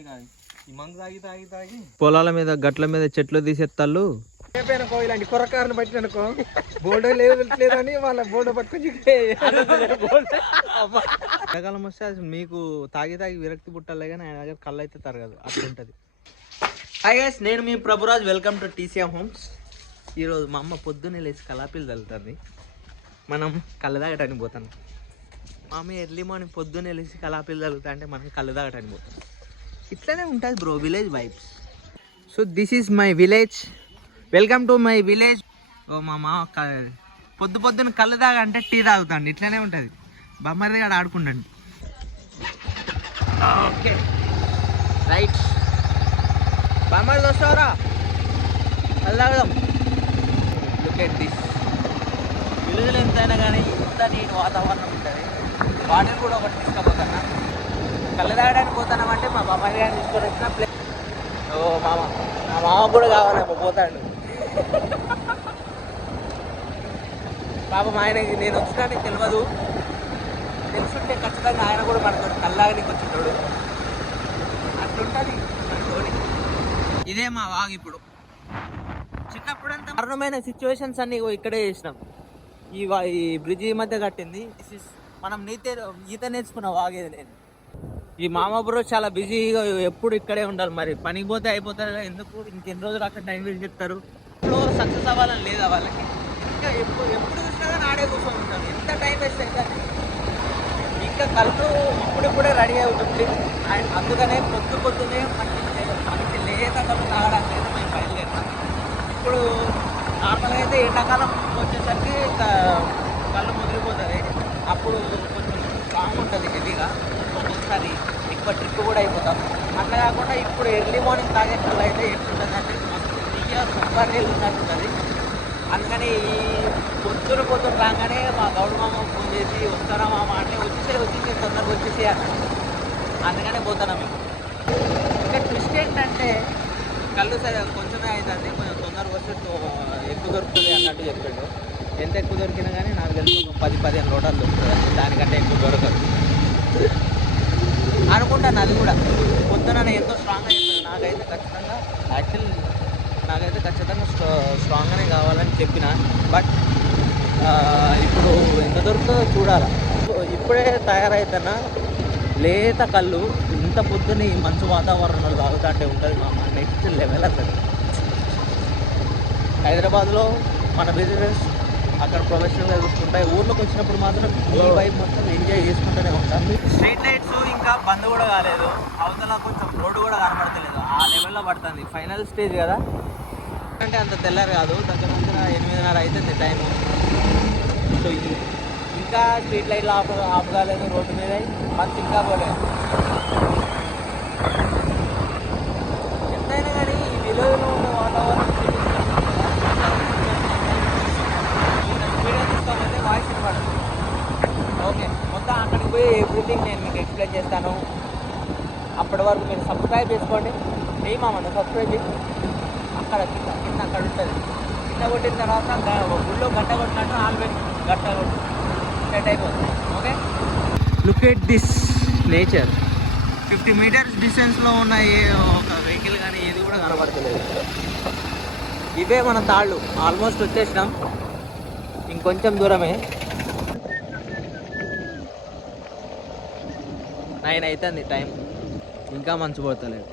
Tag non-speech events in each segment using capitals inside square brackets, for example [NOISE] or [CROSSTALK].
ఇక ఈ మందు తాగి తాగి తాగి పొలాల మీద గట్ల మీద చెట్లు తీసేస్తాళ్ళు ఇలాంటి కుర్రకారుని బట్టి అనుకో బోర్డు లేదు లేదని వాళ్ళ బోర్డు పట్టుకొని ఎండాకాలం వస్తే అసలు మీకు తాగి తాగి విరక్తి పుట్టాలే కానీ ఆయన దగ్గర కళ్ళు అయితే తరగదు. అట్లుంటది. హాయ్ గైస్ నేను మీ Prabhuraj. Welcome to T C M homes ఈరోజు మా అమ్మ పొద్దున్నే లేచి కలాపీలు తల్లుతుంది మనం కళ్ళు తాగటానికి పోతాం. మా అమ్మ ఎర్లీ మార్నింగ్ పొద్దున్నే లేచి కలాపీలు తల్లుతా అంటే మనం కళ్ళు తాగటానికి పోతాం. ఇట్లనే ఉంటుంది bro village vibes so this is my village welcome to my village ఓ మా మామ పొద్దు పొద్దున కళ్ళు తాగా అంటే టీ తాగుతాండి. ఇట్లనే ఉంటుంది. బొమ్మరిది కాడ ఆడుకుంటాండి. ఓకే. రైట్. బొమ్మరిది వస్తావరా? కళ్ళు తాగుదాం. లుక్ ఎట్ దిస్ విలేజ్లో ఎంతైనా కానీ ఇంత నీటి వాతావరణం ఉంటుంది. వాటిని కూడా ఒకటి తీసుకుపోతున్నా కళ్ళు తాగడానికి పోతానంటే మా బాబాయ్ గారిని తీసుకొని వచ్చిన ప్లే ఓ మామ మా మామ కూడా కావాలేమో పోతాడు. పాపం ఆయనకి నేను వచ్చినానికి తెలియదు తెలుసుంటే ఖచ్చితంగా ఆయన కూడా మనతో కల్లాగనికి వచ్చింటాడు. అట్లుంటుంది ఇదే మా వాగ్ ఇప్పుడు. చిన్నప్పుడంతా మరణమైన సిచ్యువేషన్స్ అన్ని ఇక్కడే చేసినాం. ఈ వా ఈ బ్రిడ్జ్ ఈ మధ్య కట్టింది. దిస్ ఇస్ మనం నీతే ఈత నేర్చుకున్న వాగేది నేను. ఈ మామ బ్రో చాలా బిజీగా ఎప్పుడు ఇక్కడే ఉండాలి మరి. పనికి పోతే అయిపోతారు కదా, ఎందుకు? ఇంకెన్ని రోజులు అక్కడ టైం వేసి చెప్తారు ఇప్పుడు సక్సెస్ అవ్వాలని లేదా వాళ్ళకి? ఇంకా ఎప్పుడు ఎప్పుడు చూసినా కానీ ఆడే కూర్చొని ఉంటారు. ఎంత టైం వేస్ట్ అయితే ఇంకా కళ్ళు ఇప్పుడిప్పుడే రెడీ అవుతుంది అండ్ అందుకనే పొద్దు పొద్దునే మనకి మనకి లేత తాగడానికి అయితే మేము బయలుదేరుతాం. ఇప్పుడు నార్మల్గా అయితే ఎండాకాలం వచ్చేసరికి కళ్ళు ముదిరిపోతుంది అప్పుడు కొంచెం స్ట్రాంగ్ ఉంటుంది హెవీగా. ఒక్కొక్కసారి ఎక్కువ ట్రిప్ కూడా అయిపోతాం. అట్లా కాకుండా ఇప్పుడు ఎర్లీ మార్నింగ్ తాగే అయితే ఎట్లుంటుంది అంటే మస్తు తీయ సూపర్ నీళ్ళు ఉన్నట్టుంటుంది అందుకని ఈ పొద్దున పొద్దున రాగానే మా గౌడ మామ ఫోన్ చేసి వస్తారా మామ? అంటే వచ్చేసే వచ్చేసి తొందరగా వచ్చేసి అందుకనే పోతున్నాం మేము. ఇంకా ట్విస్ట్ ఏంటంటే కళ్ళు సరే కొంచెమే అవుతుంది కొంచెం తొందరగా వస్తే ఎక్కువ దొరుకుతుంది అన్నట్టు చెప్పాడు. ఎంత ఎక్కువ దొరికినా కానీ నాకు తెలిసి ఒక పది పదిహేను లోటాలు దొరుకుతుంది. దానికంటే ఎక్కువ దొరకదు. అనుకుంటాను అది కూడా. పొద్దున నేను ఎంతో స్ట్రాంగ్ అవుతుంది నాకైతే ఖచ్చితంగా యాక్చువల్ నాకైతే ఖచ్చితంగా స్ట్రా స్ట్రాంగ్గానే కావాలని చెప్పిన. బట్ ఇప్పుడు ఎంత దొరుకుతుందో చూడాలి. ఇప్పుడే తయారవుతున్నా లేత కళ్ళు ఇంత పొద్దున ఈ మంచు వాతావరణంలో తాగుతా అంటే ఉంటుంది మా నెక్స్ట్ లెవెల్ అసలు. హైదరాబాద్లో మన బిజినెస్ అక్కడ ప్రొఫెషనల్గా చూసుకుంటాయి ఊర్లోకి వచ్చినప్పుడు మాత్రం ఈ వైపు మొత్తం ఎంజాయ్ చేసుకుంటూనే ఉంటాం. స్ట్రీట్ లైట్స్ ఇంకా బంద్ కూడా కాలేదు. అవతల కొంచెం రోడ్డు కూడా కనబడతలేదు. ఆ లెవెల్లో పడుతుంది. ఫైనల్ స్టేజ్ కదా? అంటే అంత తెల్లారు కాదు. దగ్గర దగ్గర ఎనిమిదిన్నర అవుతుంది టైం సో ఇంకా స్ట్రీట్ లైట్లు ఆఫ్ ఆఫ్ కాలేదు రోడ్డు మీద. మంచి ఇంకా పోలేదు ఎంతైనా కానీ ఈ విలువలో ఉన్న వాతావరణం తీసుకోవాలంటే వాయిస్ ఇవ్వడం ఓకే మొత్తం అక్కడికి పోయి ఎవ్రీథింగ్ నేను మీకు ఎక్స్ప్లెయిన్ చేస్తాను అప్పటి వరకు మీరు సబ్స్క్రైబ్ చేసుకోండి ఏ మామ సబ్స్క్రైబ్ చేసి అక్కడ కింద కింద అక్కడ ఉంటుంది. కింద కొట్టిన తర్వాత గుళ్ళో గంట కొట్టినట్టు ఆల్వేస్ గంట కొట్టి సెట్ అయిపోతుంది. Okay look at this nature fifty meters డిస్టెన్స్లో ఉన్న ఏ ఒక వెహికల్ కానీ ఏది కూడా కనబడతలేదు. ఇవే మన తాళ్ళు. ఆల్మోస్ట్ వచ్చేసినాం. ఇంకొంచెం దూరమే. నైన్ అవుతుంది టైం ఇంకా మంచు పడతలేదు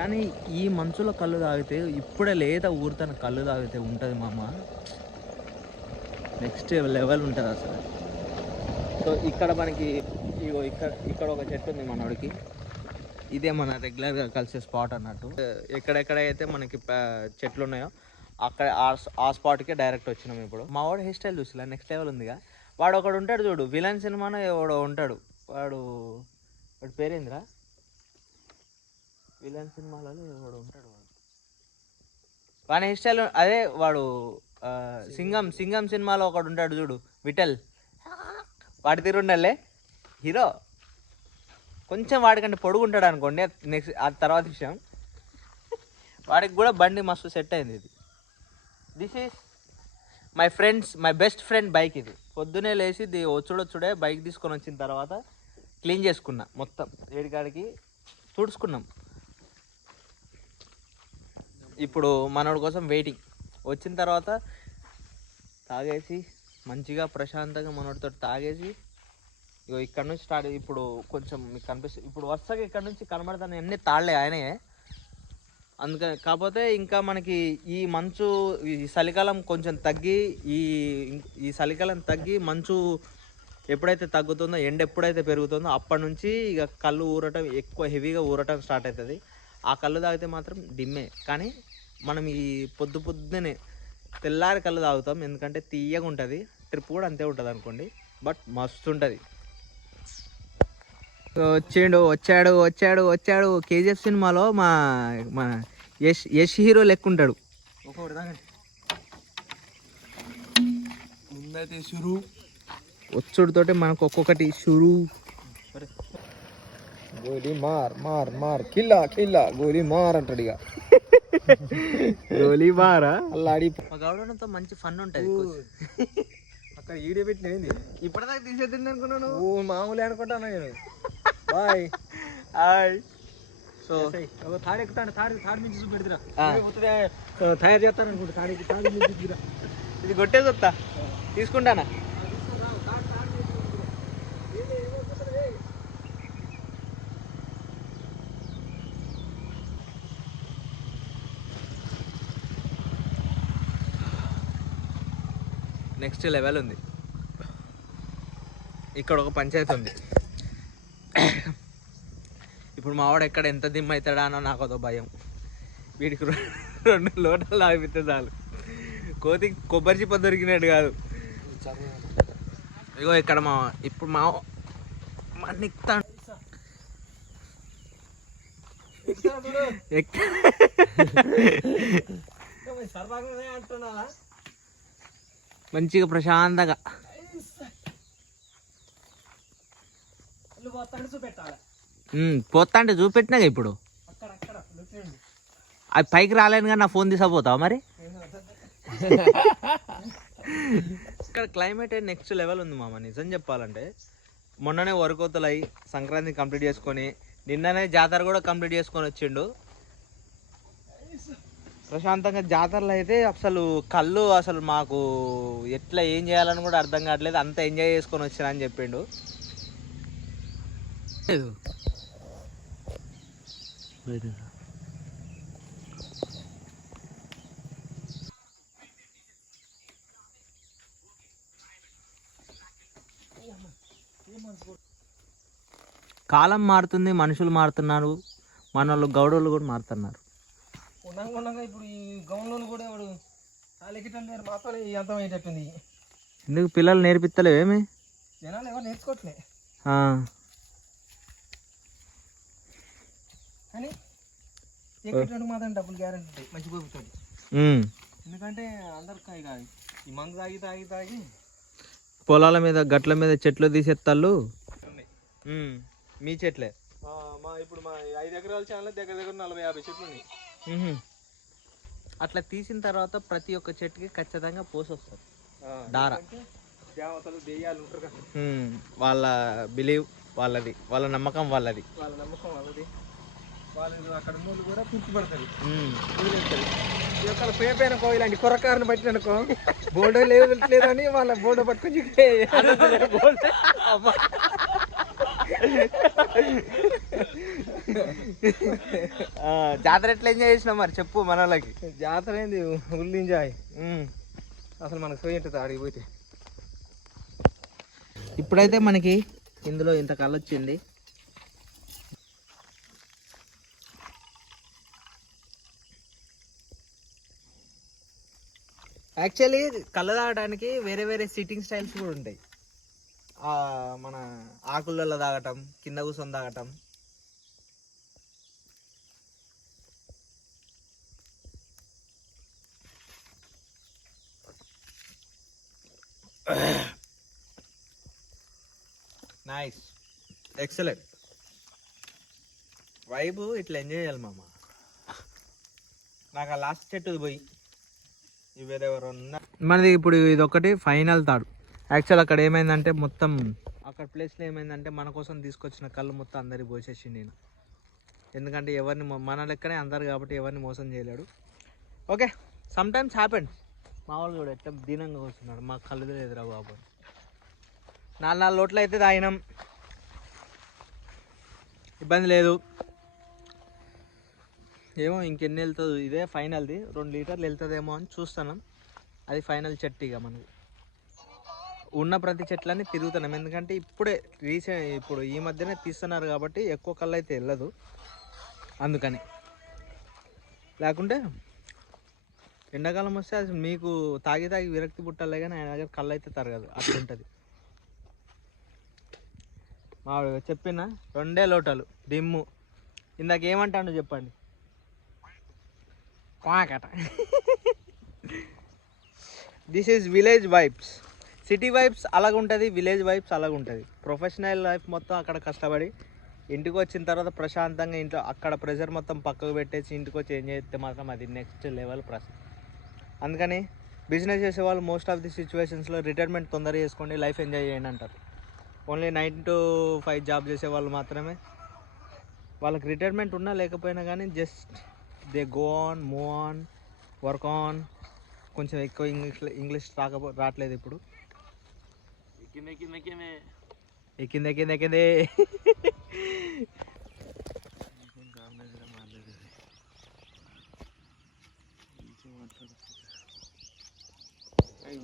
కానీ ఈ మంచులో కళ్ళు తాగితే ఇప్పుడే లేదా ఊరితన కళ్ళు తాగితే ఉంటుంది మామ. నెక్స్ట్ లెవెల్ ఉంటుంది అసలు. సో ఇక్కడ మనకి ఇగో ఇక్కడ ఇక్కడ ఒక చెట్టు ఉంది మనోడికి. ఇదే మన రెగ్యులర్గా కలిసే స్పాట్ అన్నట్టు. ఎక్కడెక్కడైతే మనకి చెట్లు ఉన్నాయో అక్కడ ఆ- ఆ స్పాట్కే డైరెక్ట్ వచ్చినాం ఇప్పుడు. మా వాడు హెయిర్ స్టైల్ చూసిలా? నెక్స్ట్ లెవెల్ ఉందిగా. వాడు ఒకడు ఉంటాడు చూడు విలన్ సినిమాలో ఎవడో ఉంటాడు. వాడు వాడు పేరేందిరా? విలన్ సినిమాలలో ఎవడు ఉంటాడు వాడు. వాని హెయిర్ స్టైల్ అదే వాడు సింగం సింగం సినిమాలో ఒకడు ఉంటాడు చూడు విఠల్. వాడి తీరు ఉండాలే. హీరో. కొంచెం వాడికంటే పొడుగు ఉంటాడు అనుకోండి నెక్స్ట్ ఆ తర్వాత విషయం. వాడికి కూడా బండి మస్తు సెట్ అయింది ఇది. This is my friends my best friend bike ఇది. పొద్దునే లేచి ది వచ్చుడొచ్చుడే బైక్ తీసుకొని వచ్చిన తర్వాత క్లీన్ చేసుకున్నా మొత్తం. ఏడికాడికి తుడుచుకున్నాం. ఇప్పుడు మనోడి కోసం వెయిటింగ్ వచ్చిన తర్వాత తాగేసి మంచిగా ప్రశాంతంగా మనోడితో తాగేసి ఇగో ఇక్కడ నుంచి స్టార్ట్ ఇప్పుడు కొంచెం మీకు కనిపిస్తుంది ఇప్పుడు వరుసగా ఇక్కడ నుంచి కనబడతాను అన్ని తాళ్ళే ఆయనే. అందుకని కాకపోతే ఇంకా మనకి ఈ మంచు ఈ చలికాలం కొంచెం తగ్గి ఈ ఈ చలికాలం తగ్గి మంచు ఎప్పుడైతే తగ్గుతుందో ఎండ ఎప్పుడైతే పెరుగుతుందో అప్పటి నుంచి ఇక కళ్ళు ఊరటం ఎక్కువ హెవీగా ఊరటం స్టార్ట్ అవుతుంది. ఆ కళ్ళు తాగితే మాత్రం డిమ్మే. కానీ మనం ఈ పొద్దు పొద్దునే తెల్లారి కళ్ళు తాగుతాం. ఎందుకంటే తీయగా ఉంటుంది. ట్రిప్ కూడా అంతే ఉంటుంది అనుకోండి. బట్ మస్తు ఉంటుంది. వచ్చిండు వచ్చాడు వచ్చాడు వచ్చాడు. కేజీఎఫ్ సినిమాలో మా మా యష్ యష్ హీరో లెక్క ఉంటాడు. ఒక్కొక్కటి తాగండి. ముందైతే షురు వచ్చుడుతోటి మనకు ఒక్కొక్కటి షురు గోలీ మార్ మార్ మార్. కిల్లా కిల్లా. గోలీ మార్ అంటాడు ఇక. గోలీ బారా అల్లాడి. గౌడతో మంచి ఫన్ ఉంటుంది అక్కడ ఈడియో పెట్టినది ఇప్పటిదాకా తీసేద్దండి అనుకున్నాను. ఓ మామూలే అనుకుంటాను నేను? బాయ్. హాయ్. సో తాడు ఎక్కుతాను. తాడు తాడు మించి చూపెడుతురా. తయారు చేస్తాను అనుకుంటా. తాడికి తాడు మించి. ఇది కొట్టేసి వస్తా. తీసుకుంటానా? నెక్స్ట్ లెవెల్ ఉంది. ఇక్కడ ఒక పంచాయతీ ఉంది. ఇప్పుడు మావాడు ఎక్కడ ఎంత దిమ్మ అవుతాడా అనో నాకు అదో భయం. వీడికి రెండు లోటాలు ఆగిపితే చాలు. కోతి కొబ్బరి చిప్ప దొరికినట్టు కాదు. ఇగో ఇక్కడ మా ఇప్పుడు మా మా నిక్తాడు ఎక్క- [LAUGHS] సర్వాంగమే అంటున్నావా మంచిగా ప్రశాంతంగా. పోతాంటే చూపెట్టినాక ఇప్పుడు? అవి అది పైకి రాలేను కానీ నా ఫోన్ తీసుకుపోతావా మరి? ఇక్కడ క్లైమేట్ నెక్స్ట్ లెవెల్ ఉంది మామ నిజం చెప్పాలంటే. మొన్ననే వరకోతలు అయ్యి సంక్రాంతి కంప్లీట్ చేసుకొని నిన్ననే జాతర కూడా కంప్లీట్ చేసుకొని వచ్చిండు. ప్రశాంతంగా జాతరలో అయితే అసలు కళ్ళు అసలు మాకు ఎట్లా ఏం చేయాలని కూడా అర్థం కావట్లేదు. అంత ఎంజాయ్ చేసుకొని వచ్చిన అని చెప్పిండు. కాలం మారుతుంది మనుషులు మారుతున్నారు మన వాళ్ళు గౌడవులు కూడా మారుతున్నారు. ఉండగా ఉండగా ఇప్పుడు ఈ గౌన్లోని కూడా ఇప్పుడు తాళెక్కటం లేరు మాత్రం ఈ అంతం అయ్యేటట్టుంది. ఎందుకు పిల్లలు నేర్పిస్తలేవేమి జనాలు ఎవరు నేర్చుకోవట్లే. కానీ ఎక్కడానికి మాత్రం డబ్బులు గ్యారెంటీ ఉంటాయి మంచి పోపుతుంది ఉమ్. ఎందుకంటే అందరు ఇక ఈ మందు తాగి తాగి తాగి పొలాల మీద గట్ల మీద చెట్లు తీసేస్తాళ్ళు మీ చెట్లే. మా ఇప్పుడు మా ఐదు ఎకరాల ఛానల్ దగ్గర దగ్గర నలభై యాభై చెట్లు ఉన్నాయి. అట్లా తీసిన తర్వాత ప్రతి ఒక్క చెట్టుకి ఖచ్చితంగా దార. అంటే దేవతలు దెయ్యాలు ఉంటారు కదా. ఉమ్, వాళ్ళ బిలీవ్ వాళ్ళది వాళ్ళ నమ్మకం వాళ్ళది. వాళ్ళ నమ్మకం వాళ్ళది. వాళ్ళు అక్కడ కూడా ఇలాంటి కుర్రకారుని బట్టి అనుకో బోర్డు లేదు లేదని వాళ్ళ బోర్డు పట్టుకొని జాతర ఎట్లా ఎంజాయ్ చేసినావు మరి? చెప్పు మన వాళ్ళకి జాతర ఏంది? ఉల్లింజాయ్ ఉమ్. అసలు మనకు పోయి ఉంటుంది ఆడికి పోతే. ఇప్పుడైతే మనకి ఇందులో ఇంత కళ్ళు వచ్చింది. యాక్చువల్లీ కళ్ళు తాగడానికి వేరే వేరే సిట్టింగ్ స్టైల్స్ కూడా ఉంటాయి. మన ఆకులలో తాగటం కింద కూర్చొని తాగటం. నైస్ ఎక్సలెంట్ వైబు ఇట్లా ఎంజాయ్ చేయాలి మామ. నాకు ఆ లాస్ట్ చెట్టుది పోయి. వేరెవరు మనది ఇప్పుడు ఇది ఒకటి ఫైనల్ థాట్ యాక్చువల్ అక్కడ ఏమైందంటే మొత్తం అక్కడ ప్లేస్లో ఏమైందంటే మన కోసం తీసుకొచ్చిన కళ్ళు మొత్తం అందరికి పోసేసి నేను. ఎందుకంటే ఎవరిని మన లెక్కనే అందరు కాబట్టి ఎవరిని మోసం చేయలేడు. ఓకే సమ్ టైమ్స్ హ్యాపెన్ మా వాళ్ళు కూడా ఎట్లా దీనంగా కూర్చున్నాడు మా కళ్ళు లేదురా బాబు. నాలుగు నాలుగు లోట్లు అయితే తాగినాం. ఇబ్బంది లేదు. ఏమో ఇంకెన్ని వెళ్తుంది ఇదే ఫైనల్ది రెండు లీటర్లు వెళ్తుందేమో అని చూస్తున్నాం. అది ఫైనల్ చెట్టు ఇక మనకి ఉన్న ప్రతి చెట్లన్నీ తిరుగుతున్నాం. ఎందుకంటే ఇప్పుడే రీసెంట్ ఇప్పుడు ఈ మధ్యనే తీస్తున్నారు కాబట్టి ఎక్కువ కళ్ళు అయితే వెళ్ళదు. అందుకని. లేకుంటే ఎండాకాలం వస్తే అది మీకు తాగి తాగి విరక్తి పుట్టాలే కానీ ఆయన దగ్గర కళ్ళు అయితే తరగదు. అట్లుంటుంది మావాడు చెప్పిన రెండే లోటలు. దిమ్ము. ఇందాక ఏమంటాడు చెప్పండి. కాకట this is village vibes city vibes అలాగ ఉంటుంది విలేజ్ వైబ్స్ అలాగ ఉంటుంది ప్రొఫెషనల్ లైఫ్ మొత్తం అక్కడ కష్టపడి ఇంటికి వచ్చిన తర్వాత ప్రశాంతంగా ఇంట్లో అక్కడ ప్రెషర్ మొత్తం పక్కకు పెట్టేసి ఇంటికి వచ్చి ఏం చేస్తే మాత్రం అది నెక్స్ట్ లెవెల్ ప్రశ్న అందుకని బిజినెస్ చేసే వాళ్ళు మోస్ట్ ఆఫ్ ది సిచ్యువేషన్స్లో రిటైర్మెంట్ తొందరగా చేసుకోండి లైఫ్ ఎంజాయ్ చేయండి అంటారు. Only nine to five job చేసే వాళ్ళు మాత్రమే. వాళ్ళకి రిటైర్మెంట్ ఉన్నా లేకపోయినా కానీ just they go on move on work on కొంచెం ఎక్కువ ఇంగ్లీష్ ఇంగ్లీష్ రాకపో రావట్లేదు ఇప్పుడు. Kime kime kime. Ekine kine kine. Thank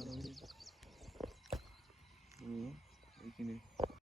you.